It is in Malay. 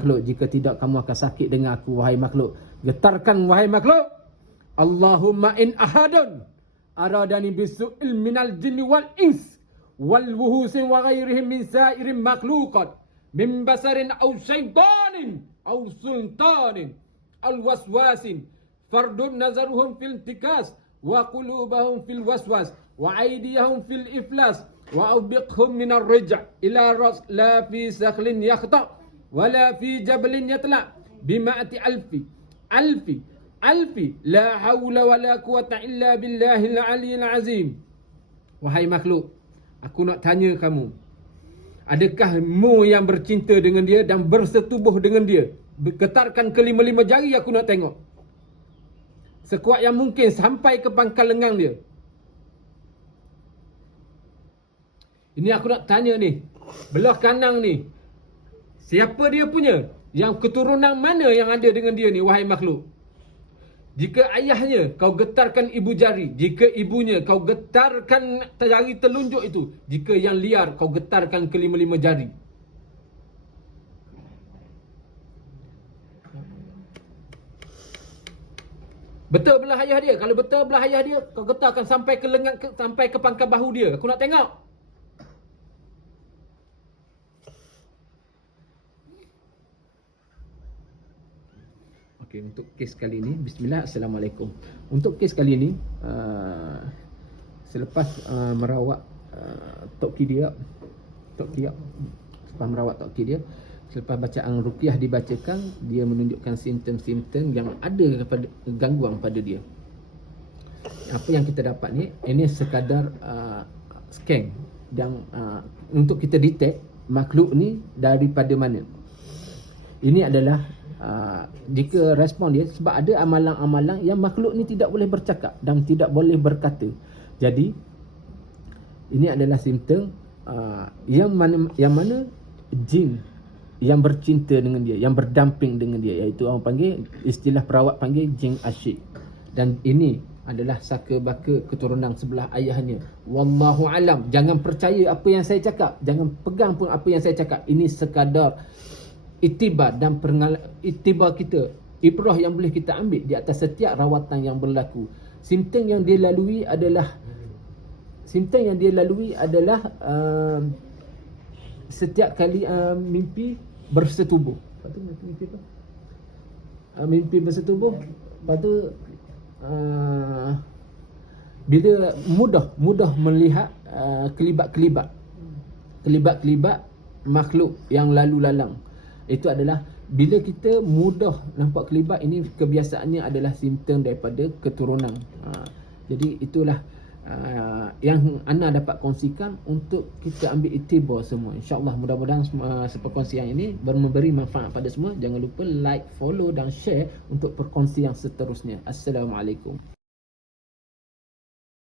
makhluk, jika tidak kamu akan sakit dengan aku wahai makhluk. Getarkan wahai makhluk. Allahumma in ahadun aradani bisu'il minal jinni wal ins wal wuhusin wa ghairihim min sa'irin makhluqat min basarin aw syaitanin aw sultanin al waswasin fardun nazaruhum fil tikas wa qulubahum fil waswas wa aydiyahum fil iflas wa awbiqhum min ar-rija' ila ras la fi sakhlin yakhta wala fi jabalin yatla bima'ati alfi la hawla wala quwata illa billahil aliyil azim. Wahai makhluk, aku nak tanya kamu, adakah mu yang bercinta dengan dia dan bersetubuh dengan dia? Getarkan kelima-lima jari, aku nak tengok. Sekuat yang mungkin sampai ke pangkal lengan dia. Ini aku nak tanya ni, belah kanan ni, siapa dia punya? Yang keturunan mana yang ada dengan dia ni, wahai makhluk? Jika ayahnya, kau getarkan ibu jari. Jika ibunya, kau getarkan jari telunjuk itu. Jika yang liar, kau getarkan kelima-lima jari. Betul belah ayah dia. Kalau betul belah ayah dia, kau getarkan sampai ke lengan, sampai ke pangkal bahu dia. Aku nak tengok. Okey, untuk kes kali ini, bismillah, assalamualaikum. Untuk kes kali ini, selepas merawat Tok Kidia, selepas merawat Tok Kidia, selepas bacaan ruqyah dibacakan, dia menunjukkan simptom-simptom yang ada pada gangguan pada dia. Apa yang kita dapat ni, ini sekadar scan yang untuk kita detect makhluk ni daripada mana. Ini adalah jika respon dia, sebab ada amalan-amalan yang makhluk ni tidak boleh bercakap dan tidak boleh berkata. Jadi ini adalah simptom yang mana jin yang bercinta dengan dia, yang berdamping dengan dia, iaitu orang panggil, istilah perawat panggil jin asyik. Dan ini adalah saka baka keturunan sebelah ayahnya. Wallahu alam. Jangan percaya apa yang saya cakap, jangan pegang pun apa yang saya cakap. Ini sekadar itibar dan itibar kita, ibrah yang boleh kita ambil di atas setiap rawatan yang berlaku. Simptom yang dia lalui adalah setiap kali mimpi bersetubuh. Lepas tu mimpi apa? Mimpi bersetubuh. Lepas tu bila mudah melihat kelibat-kelibat makhluk yang lalu lalang. Itu adalah bila kita mudah nampak kelibat, ini kebiasaannya adalah simptom daripada keturunan. Jadi itulah yang Ana dapat kongsikan untuk kita ambil iktibar semua. InsyaAllah mudah-mudahan perkongsian ini memberi manfaat pada semua. Jangan lupa like, follow dan share untuk perkongsian seterusnya. Assalamualaikum.